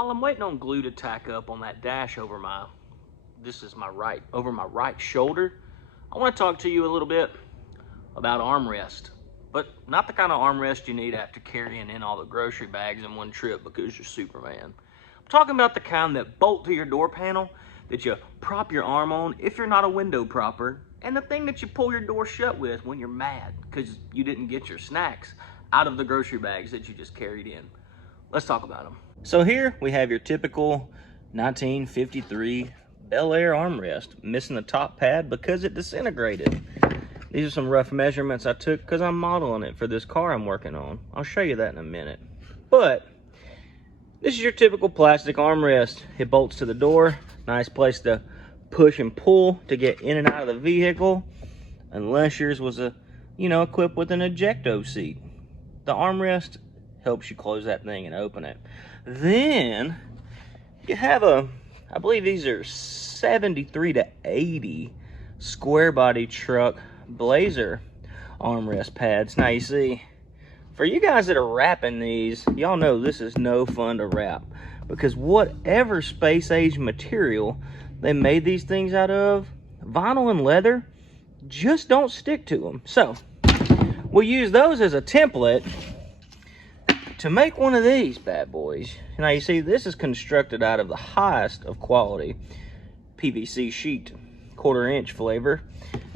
while I'm waiting on glue to tack up on that dash over my right shoulder, I want to talk to you a little bit about armrest, but not the kind of armrest you need after carrying in all the grocery bags in one trip because you're Superman. I'm talking about the kind that bolt to your door panel, that you prop your arm on if you're not a window propper, and the thing that you pull your door shut with when you're mad because you didn't get your snacks out of the grocery bags that you just carried in. Let's talk about them. So here we have your typical 1953 Bel Air armrest, missing the top pad because it disintegrated. These are some rough measurements I took because I'm modeling it for this car I'm working on. I'll show you that in a minute. But this is your typical plastic armrest. It bolts to the door. Nice place to push and pull to get in and out of the vehicle, unless yours was equipped with an ejecto seat. The armrest helps you close that thing and open it. Then you have I believe these are 73 to 80 square body truck Blazer armrest pads. Now you see, for you guys that are wrapping these, y'all know this is no fun to wrap, because whatever space age material they made these things out of, vinyl and leather just don't stick to them. So we'll use those as a template to make one of these bad boys. Now you see, this is constructed out of the highest of quality PVC sheet, 1/4 inch flavor.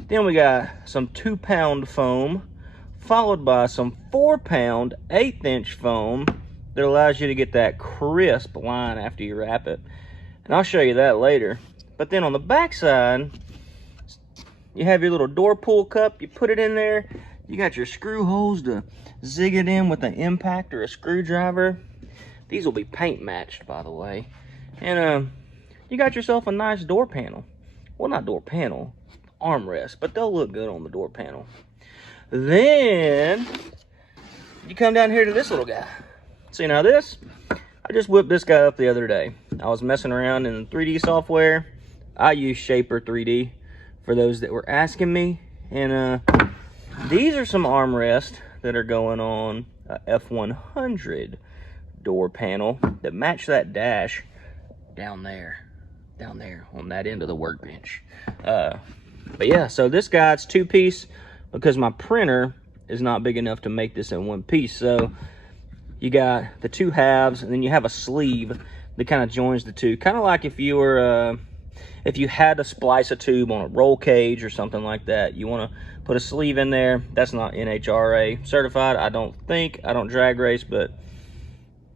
Then we got some 2-pound foam, followed by some 4-pound 1/8 inch foam that allows you to get that crisp line after you wrap it. And I'll show you that later. But then on the back side, you have your little door pull cup. You put it in there. You got your screw holes to zig it in with an impact or a screwdriver. These will be paint matched, by the way. And you got yourself a nice door panel. Well, not door panel, armrest, but they'll look good on the door panel. Then you come down here to this little guy. See, now this, I just whipped this guy up the other day. I was messing around in 3D software. I use Shaper 3D for those that were asking me. And these are some armrests that are going on a F100 door panel that match that dash down there on that end of the workbench. But yeah, so this guy, it's 2-piece because my printer is not big enough to make this in 1 piece. So you got the 2 halves, and then you have a sleeve that kind of joins the two. Kind of like if you were, if you had to splice a tube on a roll cage or something like that. You want to put a sleeve in there. That's not NHRA certified, I don't think. I don't drag race, but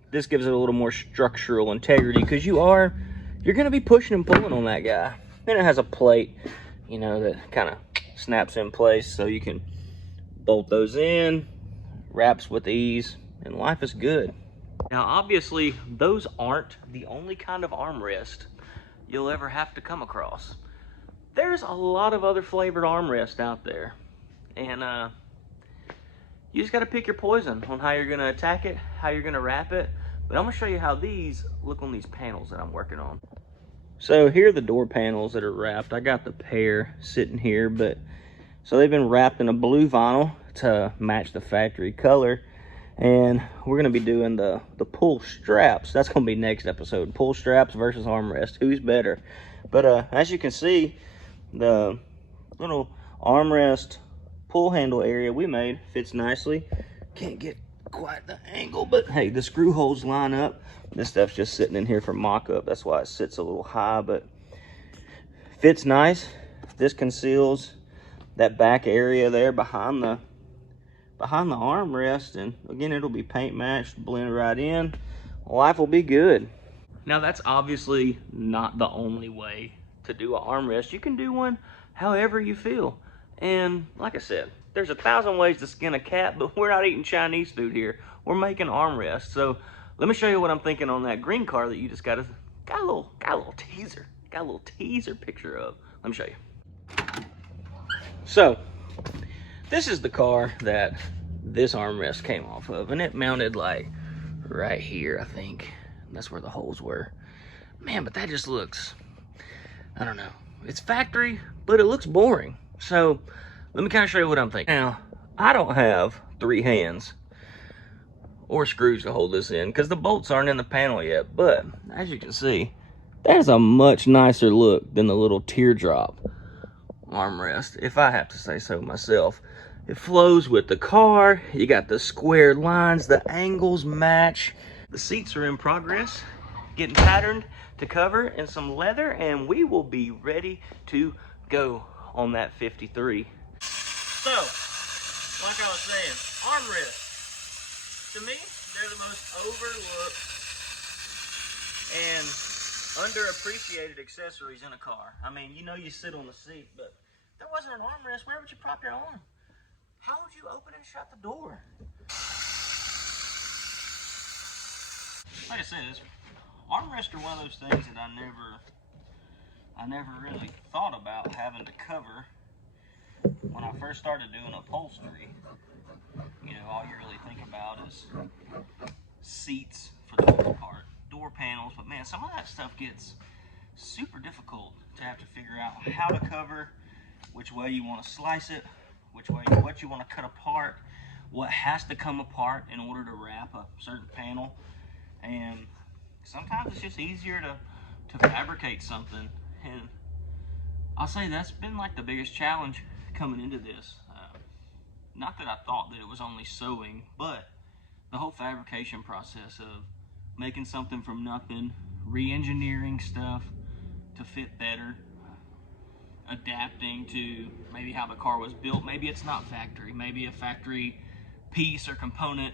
this gives it a little more structural integrity because you're going to be pushing and pulling on that guy. Then it has a plate, that kind of snaps in place so you can bolt those in, wraps with ease, and life is good. Now, obviously, those aren't the only kind of armrest you'll ever have to come across. There's a lot of other flavored armrests out there, and you just got to pick your poison on how you're going to attack it, how you're going to wrap it. But I'm going to show you how these look on these panels that I'm working on. So here are the door panels that are wrapped. I got the pair sitting here, so they've been wrapped in a blue vinyl to match the factory color. And we're going to be doing the pull straps. That's going to be next episode. Pull straps versus armrest. Who's better? But as you can see, the little armrest pull handle area we made fits nicely. Can't get quite the angle, but hey, the screw holes line up. This stuff's just sitting in here for mock-up. That's why it sits a little high, but fits nice. This conceals that back area there behind the armrest, and again, it'll be paint matched, blend right in. Life will be good. Now, that's obviously not the only way to do an armrest. You can do one however you feel. And like I said, there's 1,000 ways to skin a cat, but we're not eating Chinese food here. We're making armrests. So let me show you what I'm thinking on that green car that you just got a little teaser picture of. Let me show you. So this is the car that this armrest came off of, and it mounted like right here, I think. That's where the holes were. Man, but that just looks, I don't know. It's factory, but it looks boring. So let me kind of show you what I'm thinking. Now, I don't have 3 hands or screws to hold this in, because the bolts aren't in the panel yet. But as you can see, that is a much nicer look than the little teardrop armrest, if I have to say so myself. It flows with the car. You got the square lines, the angles match. The seats are in progress, getting patterned to cover in some leather, and we will be ready to go on that 53. So, like I was saying, armrests, to me, they're the most overlooked and underappreciated accessories in a car. I mean, you know, you sit on the seat, but if there wasn't an armrest, where would you prop your arm? How would you open and shut the door? Like I said, armrests are one of those things that I never really thought about having to cover when I first started doing upholstery. You know, all you really think about is seats for the most part, door panels, but man, some of that stuff gets super difficult to have to figure out how to cover, which way you want to slice it, what you want to cut apart, what has to come apart in order to wrap a certain panel. And sometimes it's just easier to fabricate something, and I'll say that's been like the biggest challenge coming into this. Not that I thought that it was only sewing, but the whole fabrication process of making something from nothing, re-engineering stuff to fit better, adapting to maybe how the car was built. Maybe it's not factory, maybe a factory piece or component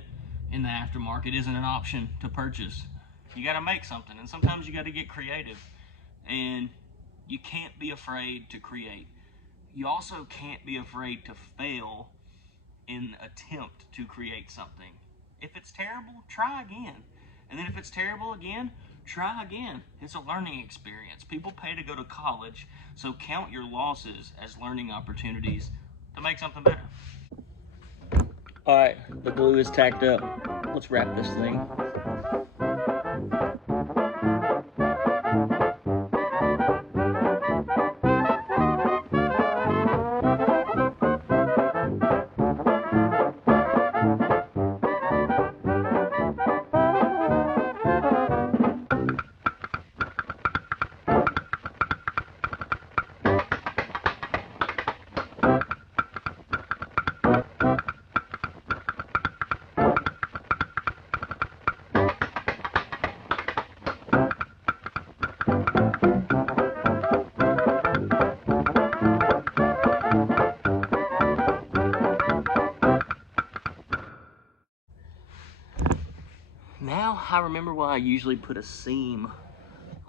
in the aftermarket isn't an option to purchase. You got to make something, and sometimes you got to get creative, and you can't be afraid to create. You also can't be afraid to fail in attempt to create something. If it's terrible, try again. And then if it's terrible again, try again. It's a learning experience. People pay to go to college, so count your losses as learning opportunities to make something better. All right, the glue is tacked up. Let's wrap this thing. Now I remember why I usually put a seam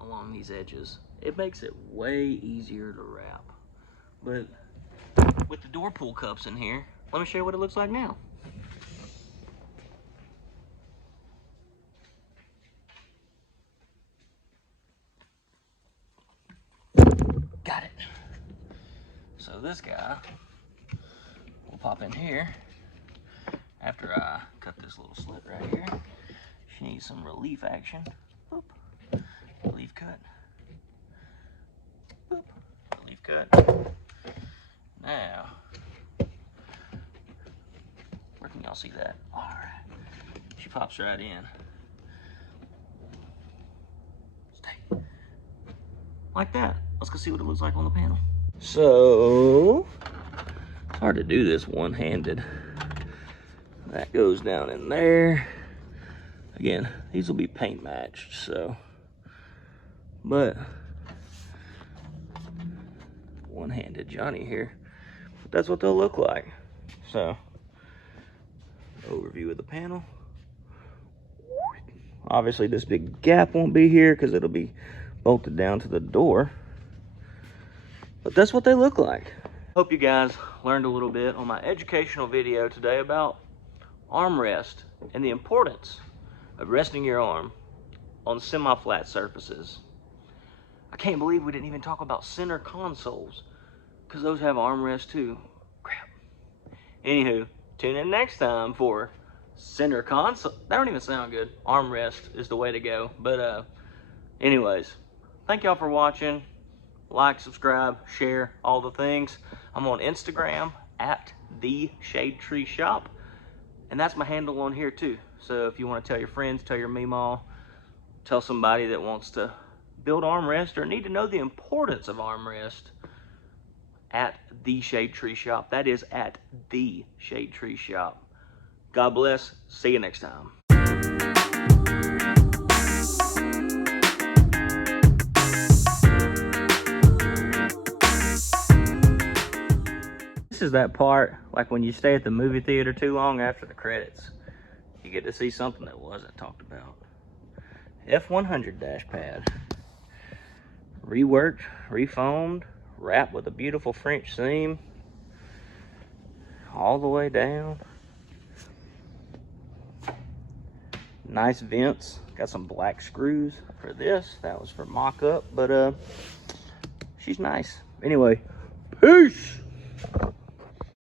along these edges. It makes it way easier to wrap. But with the door pull cups in here, let me show you what it looks like now. Got it. So this guy will pop in here after I cut this little slit right here. She needs some relief action. Boop. Relief cut. Boop. Relief cut. Now, where can y'all see that? All right. She pops right in. Stay. Like that. Let's go see what it looks like on the panel. So, it's hard to do this one-handed. That goes down in there. Again, these will be paint matched, so, but one-handed Johnny here, but that's what they'll look like. So, overview of the panel. Obviously this big gap won't be here because it'll be bolted down to the door, but that's what they look like. Hope you guys learned a little bit on my educational video today about armrest and the importance of resting your arm on semi-flat surfaces. I can't believe we didn't even talk about center consoles, because those have armrests too. Crap. Anywho, tune in next time for center console. That don't even sound good. Armrest is the way to go. But anyways, thank y'all for watching. Like, subscribe, share, all the things. I'm on Instagram at The Shade Tree Shop. And that's my handle on here too. So if you want to tell your friends, tell your meemaw, tell somebody that wants to build armrest or need to know the importance of armrest, at the Shade Tree Shop. That is at the Shade Tree Shop. God bless. See you next time. This is that part, like when you stay at the movie theater too long after the credits. You get to see something that wasn't talked about. F100 dash pad. Reworked, refoamed, wrapped with a beautiful French seam. All the way down. Nice vents. Got some black screws for this. That was for Mockup, but she's nice. Anyway, peace!